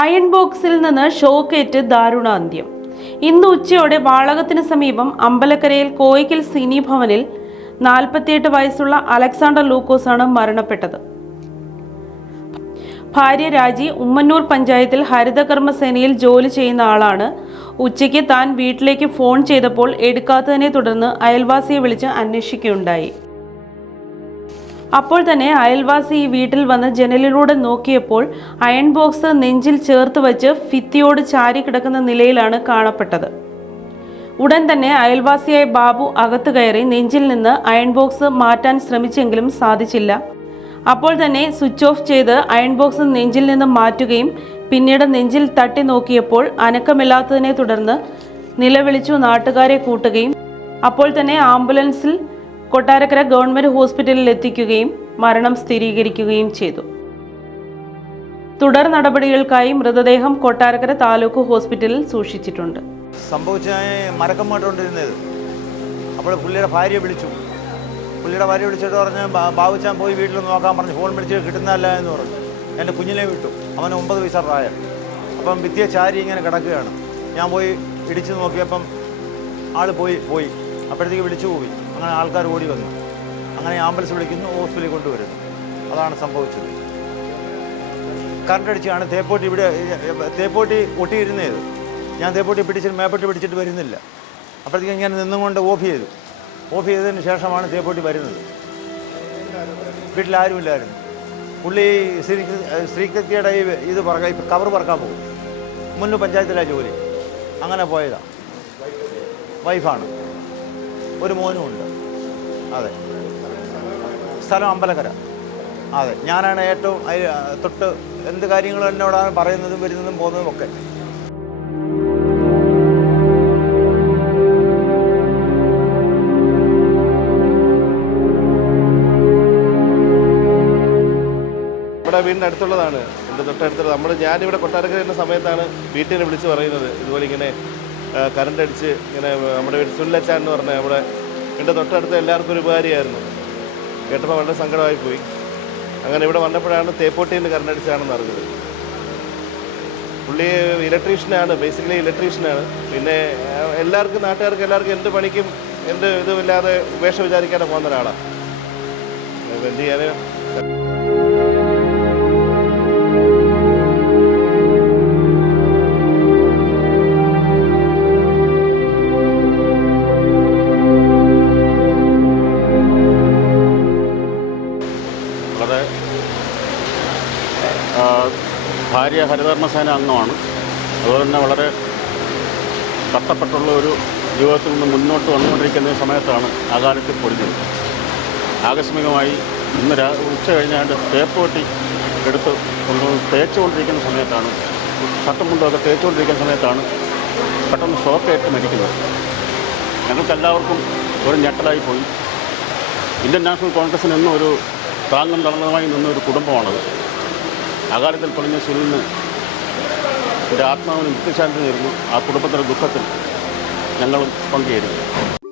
Iron ബോക്സിൽ നിന്ന് ഷോക്കേറ്റ് ദാരുണാന്ത്യം. ഇന്ന് ഉച്ചയോടെ വാളകത്തിന് സമീപം അമ്പലക്കരയിൽ കോയിക്കൽ സിനി ഭവനിൽ 48 വയസ്സുള്ള അലക്സാണ്ടർ ലൂക്കോസാണ് മരണപ്പെട്ടത്. ഭാര്യ രാജി ഉമ്മന്നൂർ പഞ്ചായത്തിൽ ഹരിതകർമ്മസേനയിൽ ജോലി ചെയ്യുന്ന ആളാണ്. ഉച്ചയ്ക്ക് താൻ വീട്ടിലേക്ക് ഫോൺ ചെയ്തപ്പോൾ എടുക്കാത്തതിനെ തുടർന്ന് അയൽവാസിയെ വിളിച്ച് അന്വേഷിക്കുകയുണ്ടായി. അപ്പോൾ തന്നെ അയൽവാസി ഈ വീട്ടിൽ വന്ന് ജനലിലൂടെ നോക്കിയപ്പോൾ അയൺ ബോക്സ് നെഞ്ചിൽ ചേർത്ത് വച്ച് ഭിത്തിയോട് ചാരി കിടക്കുന്ന നിലയിലാണ് കാണപ്പെട്ടത്. ഉടൻ തന്നെ അയൽവാസിയായ ബാബു അകത്ത് കയറി നെഞ്ചിൽ നിന്ന് അയൺ ബോക്സ് മാറ്റാൻ ശ്രമിച്ചെങ്കിലും സാധിച്ചില്ല. അപ്പോൾ തന്നെ സ്വിച്ച് ഓഫ് ചെയ്ത് അയൺ ബോക്സ് നെഞ്ചിൽ നിന്ന് മാറ്റുകയും പിന്നീട് നെഞ്ചിൽ തട്ടി നോക്കിയപ്പോൾ അനക്കമില്ലാത്തതിനെ തുടർന്ന് നിലവിളിച്ചു നാട്ടുകാരെ കൂട്ടുകയും അപ്പോൾ തന്നെ ആംബുലൻസിൽ കൊട്ടാരക്കര ഗവൺമെന്റ് ഹോസ്പിറ്റലിൽ എത്തിക്കുകയും മരണം സ്ഥിരീകരിക്കുകയും ചെയ്തു. തുടർ നടപടികൾക്കായി മൃതദേഹം കൊട്ടാരക്കര താലൂക്ക് ഹോസ്പിറ്റലിൽ സൂക്ഷിച്ചിട്ടുണ്ട്. സംഭവിച്ച മരക്കം പോയിട്ടുണ്ടിരുന്നത്. അപ്പോൾ പുള്ളിയുടെ ഭാര്യയെ വിളിച്ചിട്ട് പറഞ്ഞ് ബാബുച്ചാൻ പോയി വീട്ടിൽ നോക്കാൻ പറഞ്ഞു. ഫോൺ വിളിച്ച് കിട്ടുന്നതല്ല എന്ന് പറഞ്ഞു. എൻ്റെ കുഞ്ഞിനെ വിട്ടു. അവന് 9 വയസ്സ് പ്രായം. അപ്പം ഭിത്തിയെ ചാരി ഇങ്ങനെ കിടക്കുകയാണ്. ഞാൻ പോയി ഇടിച്ചു നോക്കിയപ്പം ആൾ പോയി അപ്പോഴത്തേക്ക് വിളിച്ചു പോയി. അങ്ങനെ ആൾക്കാർ ഓടി വന്നു. അങ്ങനെ ആംബുലൻസ് വിളിക്കുന്നു, ഹോസ്പിറ്റലിൽ കൊണ്ടുവരുന്നു. അതാണ് സംഭവിച്ചത്. കറണ്ട് അടിച്ചാണ് തേപ്പോട്ടി ഒട്ടിയിരുന്നത്. ഞാൻ തേപ്പോട്ടി മേപ്പോട്ടി പിടിച്ചിട്ട് വരുന്നില്ല. അപ്പോഴത്തേക്ക് ഇങ്ങനെ നിന്നുകൊണ്ട് ഓഫ് ചെയ്തതിന് ശേഷമാണ് തേപ്പോട്ടി വരുന്നത്. വീട്ടിലാരുമില്ലായിരുന്നു. പുള്ളി ശ്രീകൃത്യയുടെ ഇത് കവർ പറക്കാൻ പോകും. മുന്നൂർ പഞ്ചായത്തിലാണ് ജോലി. അങ്ങനെ പോയതാണ്. വൈഫാണ്. ഒരു മോനും ഉണ്ട്. അതെ, സ്ഥലം അമ്പലക്കര. അതെ, ഞാനാണ് ഏറ്റവും തൊട്ട് എന്ത് കാര്യങ്ങളും എന്നോടാണ് പറയുന്നതും വരുന്നതും പോകുന്നതും ഒക്കെ. ഇവിടെ വീടിൻ്റെ അടുത്തുള്ളതാണ്. എൻ്റെ തൊട്ടടുത്തുള്ളത്. ഞാനിവിടെ കൊട്ടാരക്കര എന്ന സമയത്താണ് വീട്ടിൽ വിളിച്ച് പറയുന്നത് ഇതുപോലെ ഇങ്ങനെ കറണ്ട് അടിച്ച് ഇങ്ങനെ നമ്മുടെ വീട് സുല്ലച്ചാൻ എന്ന് പറഞ്ഞാൽ നമ്മുടെ വീടിൻ്റെ തൊട്ടടുത്ത് എല്ലാവർക്കും ഒരു ഉപകാരിയായിരുന്നു. കേട്ടപ്പോൾ വളരെ സങ്കടമായി പോയി. അങ്ങനെ ഇവിടെ വന്നപ്പോഴാണ് തേപ്പോട്ടീൻ്റെ കറണ്ട് അടിച്ചാണെന്ന് അറിഞ്ഞത്. പുള്ളി ഇലക്ട്രീഷ്യനാണ്, ബേസിക്കലി ഇലക്ട്രീഷ്യനാണ്. പിന്നെ നാട്ടുകാർക്ക് എല്ലാവർക്കും എന്ത് പണിക്കും എന്ത് ഇതുമില്ലാതെ ഉപേക്ഷ വിചാരിക്കാതെ പോകുന്ന ഒരാളാണ്. എന്ത് ചെയ്യാൻ. ഭാര്യ ഹരിതകർമ്മസേന അംഗമാണ്. അതുപോലെ തന്നെ വളരെ കഷ്ടപ്പെട്ടുള്ള ഒരു ജീവിതത്തിൽ നിന്ന് മുന്നോട്ട് വന്നുകൊണ്ടിരിക്കുന്ന സമയത്താണ് അകാലത്തിൽ പൊളിഞ്ഞത്. ആകസ്മികമായി ഇന്ന് ഉച്ച കഴിഞ്ഞാണ്ട് തേപ്പോട്ടി എടുത്ത് തേച്ചുകൊണ്ടിരിക്കുന്ന സമയത്താണ്, ഷർട്ടും മുണ്ടൊക്കെ തേച്ചുകൊണ്ടിരിക്കുന്ന സമയത്താണ് പെട്ടെന്ന് ഷോക്കേറ്റ് മരിക്കുന്നത്. ഞങ്ങൾക്കെല്ലാവർക്കും ഒരു ഞെട്ടലായിപ്പോയി. ഇന്ത്യൻ നാഷണൽ കോൺഗ്രസിന് എന്നും ഒരു താങ്ങും തളർന്നതുമായി നിന്നൊരു കുടുംബമാണത്. അകാലത്തിൽ പൊളിഞ്ഞ സുനിലിന് എൻ്റെ ആത്മാവിന് നിത്യശാന്തി നേരുന്നു. ആ കുടുംബത്തിൻ്റെ ദുഃഖത്തിൽ ഞങ്ങളും പങ്കുചേരുന്നു.